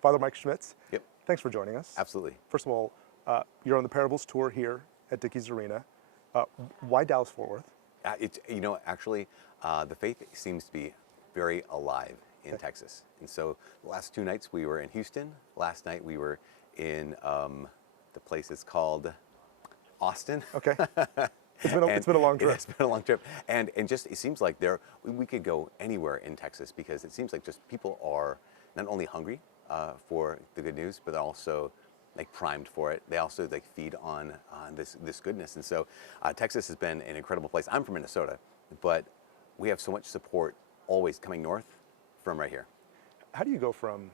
Father Mike Schmitz. Yep. Thanks for joining us. Absolutely. First of all, you're on the Parables tour here at Dickies Arena. Why Dallas-Fort Worth? Actually, the faith seems to be very alive in Texas. And so the last 2 nights we were in Houston. Last night we were in the place is called Austin. Okay. It's been a long trip. It's been a long trip. And just it seems like we could go anywhere in Texas because it seems like just people are not only hungry for the good news, but also like primed for it. They also like feed on this goodness. And so Texas has been an incredible place. I'm from Minnesota, but we have so much support always coming north from right here. How do you go from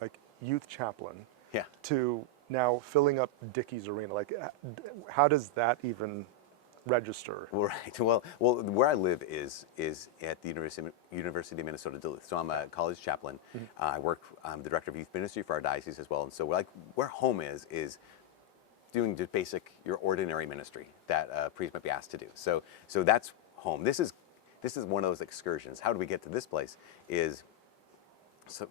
like youth chaplain Yeah. to now filling up Dickies Arena? Like, how does that even register? Right. Well, where I live is at the University of Minnesota Duluth. So I'm a college chaplain. I'm the director of youth ministry for our diocese as well. And so where home is doing the basic, your ordinary ministry that a priest might be asked to do. So that's home. This is one of those excursions. How do we get to this place? Is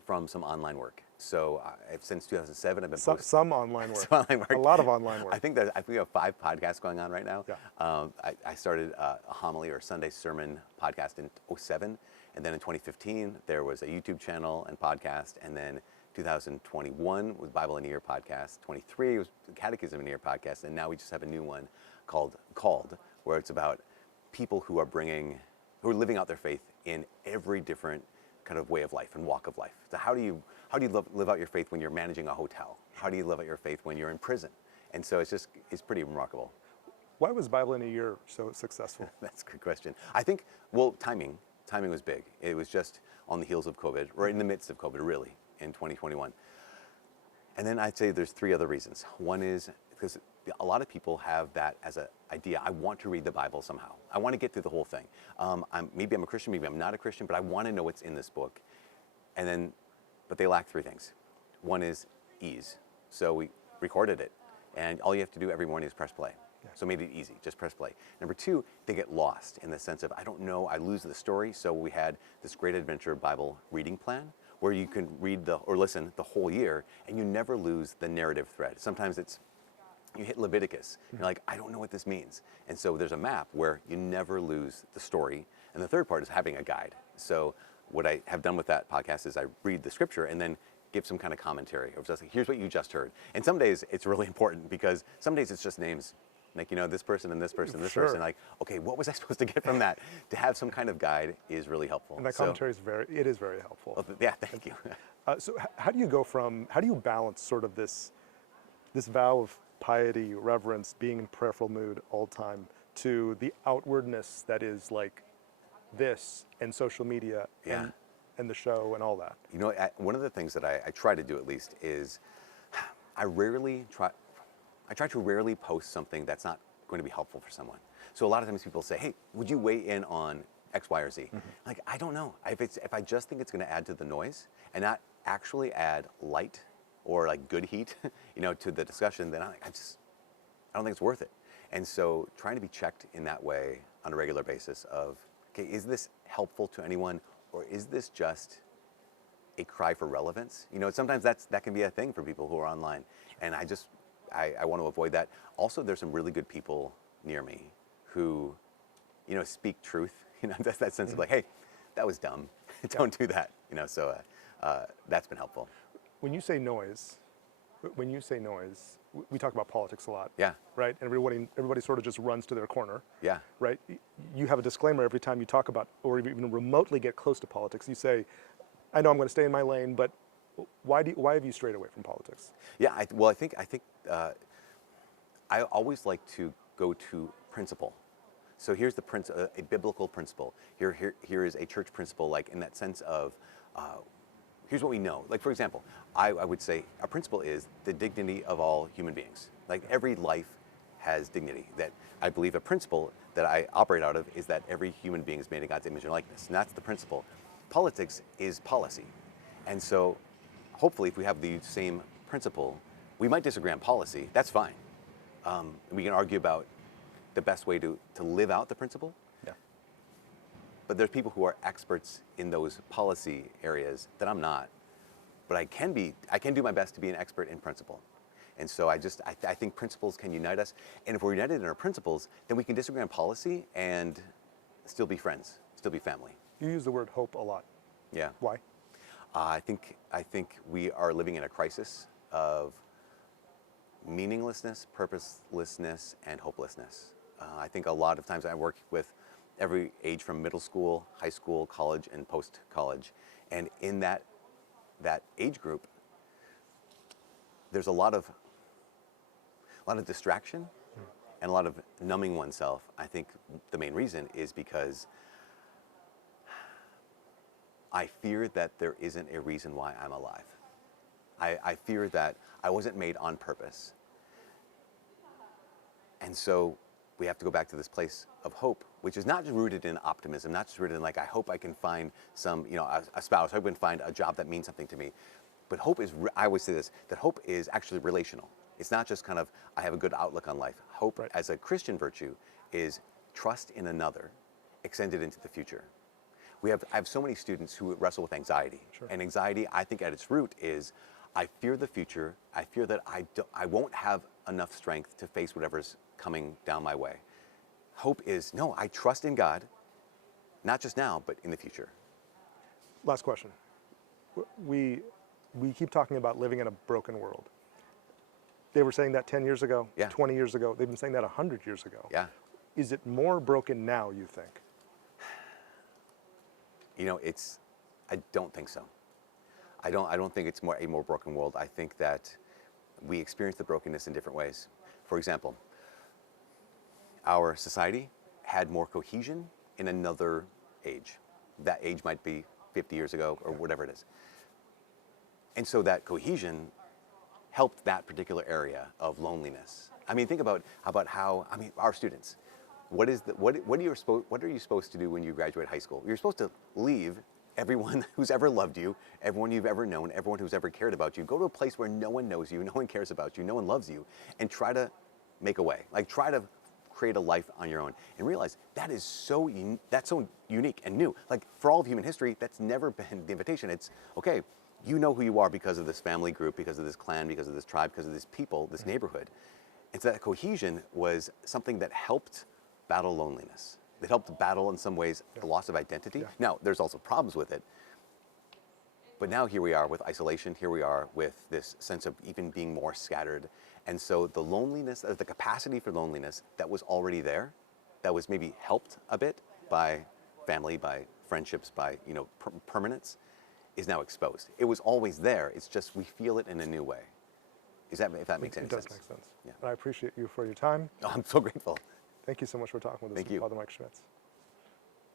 from some online work. So since 2007, I've been some online work. Some online work. A lot of online work. I think we have 5 podcasts going on right now. Yeah. I started a homily or Sunday sermon podcast in 2007, and then in 2015 there was a YouTube channel and podcast, and then 2021 was Bible in a Year podcast. 23 was Catechism in a Year podcast, and now we just have a new one called where it's about people who are living out their faith in every different kind of way of life and walk of life. So how do you live out your faith when you're managing a hotel? How do you live out your faith when you're in prison? And so it's pretty remarkable. Why was Bible in a Year so successful? That's a good question. I think, timing was big. It was just on the heels of COVID, right in the midst of COVID, really, in 2021. And then I'd say there's 3 other reasons. One is because a lot of people have that as an idea. I want to read the Bible somehow. I want to get through the whole thing. Maybe I'm a Christian, maybe I'm not a Christian, but I want to know what's in this book. But they lack 3 things. One is ease. So we recorded it, and all you have to do every morning is press play. Yeah. So made it easy, just press play. Number 2, they get lost in the sense of, I don't know, I lose the story. So we had this Great Adventure Bible reading plan where you can read or listen the whole year, and you never lose the narrative thread. Sometimes you hit Leviticus, you're like, I don't know what this means. And so there's a map where you never lose the story. And the third part is having a guide. So what I have done with that podcast is I read the scripture and then give some kind of commentary of just like, here's what you just heard. And some days it's really important because some days it's just names. Like, this person and this person and this person. Like, okay, what was I supposed to get from that? To have some kind of guide is really helpful. And that commentary is very helpful. Well, yeah, thank you. So how do you balance sort of this vow of piety, reverence, being in prayerful mood all the time, to the outwardness that is like this and social media and the show and all that? One of the things that I try to do at least is I try to rarely post something that's not going to be helpful for someone. So a lot of times people say, hey, would you weigh in on X, Y, or Z? Like, I don't know. If I just think it's going to add to the noise and not actually add light or like good heat, to the discussion, then I don't think it's worth it. And so trying to be checked in that way on a regular basis of, okay, is this helpful to anyone, or is this just a cry for relevance? Sometimes that can be a thing for people who are online. And I want to avoid that. Also, there's some really good people near me who, speak truth. That's that sense of like, hey, that was dumb. Don't do that. So that's been helpful. When you say noise, we talk about politics a lot. Yeah. Right? And everybody sort of just runs to their corner. Yeah. Right? You have a disclaimer every time you talk about or even remotely get close to politics. You say, I know I'm going to stay in my lane, but why have you strayed away from politics? Yeah, I think I always like to go to principle. So here's a biblical principle. Here is a church principle, like in that sense of, here's what we know. Like, for example, I would say a principle is the dignity of all human beings. Like, every life has dignity. That I believe a principle that I operate out of is that every human being is made in God's image and likeness. And that's the principle. Politics is policy. And so hopefully if we have the same principle, we might disagree on policy. That's fine. We can argue about the best way to live out the principle. Yeah. But there's people who are experts in those policy areas that I'm not. but I can do my best to be an expert in principle. And so I think principles can unite us. And if we're united in our principles, then we can disagree on policy and still be friends, still be family. You use the word hope a lot. Yeah. Why? I think we are living in a crisis of meaninglessness, purposelessness, and hopelessness. I think a lot of times I work with every age from middle school, high school, college, and post-college. And in that age group, there's a lot of distraction and a lot of numbing oneself. I think the main reason is because I fear that there isn't a reason why I'm alive. I fear that I wasn't made on purpose. And so we have to go back to this place of hope, which is not just rooted in optimism, not just rooted in like, I hope I can find some, a spouse, I hope I can find a job that means something to me. But hope is, I always say this, that hope is actually relational. It's not just kind of, I have a good outlook on life. Hope as a Christian virtue is trust in another extended into the future. I have so many students who wrestle with anxiety. Sure. And anxiety, I think at its root is, I fear the future. I fear that I won't have enough strength to face whatever's coming down my way. Hope is, no, I trust in God, not just now, but in the future. Last question. We keep talking about living in a broken world. They were saying that 10 years ago, 20 years ago. They've been saying that 100 years ago. Yeah. Is it more broken now, you think? I don't think so. I don't think it's a more broken world. I think that we experience the brokenness in different ways. For example, our society had more cohesion in another age. That age might be 50 years ago or whatever it is. And so that cohesion helped that particular area of loneliness. I mean, think about how our students. What are you supposed to do when you graduate high school? You're supposed to leave everyone who's ever loved you, everyone you've ever known, everyone who's ever cared about you. Go to a place where no one knows you, no one cares about you, no one loves you, and try to make a way. Like try to create a life on your own, and realize that is so unique and new. Like for all of human history, that's never been the invitation. It's okay. You know who you are because of this family group, because of this clan, because of this tribe, because of this people, this neighborhood. And so that cohesion was something that helped battle loneliness. It helped battle, in some ways, the loss of identity. Now, there's also problems with it. But now here we are with isolation. Here we are with this sense of even being more scattered. And so the loneliness, the capacity for loneliness that was already there, that was maybe helped a bit by family, by friendships, by permanence, is now exposed. It was always there. It's just we feel it in a new way. If that makes any sense? It does make sense. Yeah. I appreciate you for your time. Oh, I'm so grateful. Thank you so much for talking with us, Thank you. Father Mike Schmitz.